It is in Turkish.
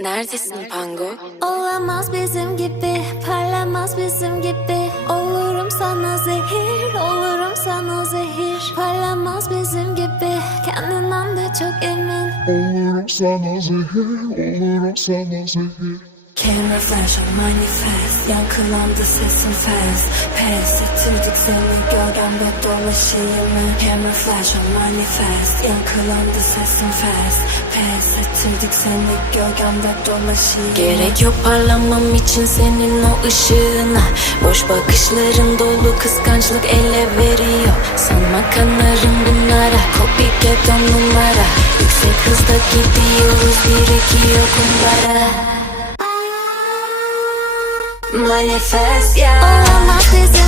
Neredesin Pango? Olamaz bizim gibi, parlamaz bizim gibi. Olurum sana zehir, olurum sana zehir. Parlamaz bizim gibi, kendinden de çok emin. Olurum sana zehir, olurum sana zehir Camera flash on manifest. Yankılandı sesin fast. Pes ettirdik seni gölgemde dolaşayım. Mı Camera flash on manifest. Yankılandı sesin fast. Pes ettirdik seni gölgemde dolaşayım. Gerek yok parlamam için senin o ışığına. Boş bakışların dolu kıskançlık ele veriyor. Sanma kanarım bunlara Copycat on numara. Yüksek hızda gidiyoruz birikiyor kumbara Manifest ya Olamaz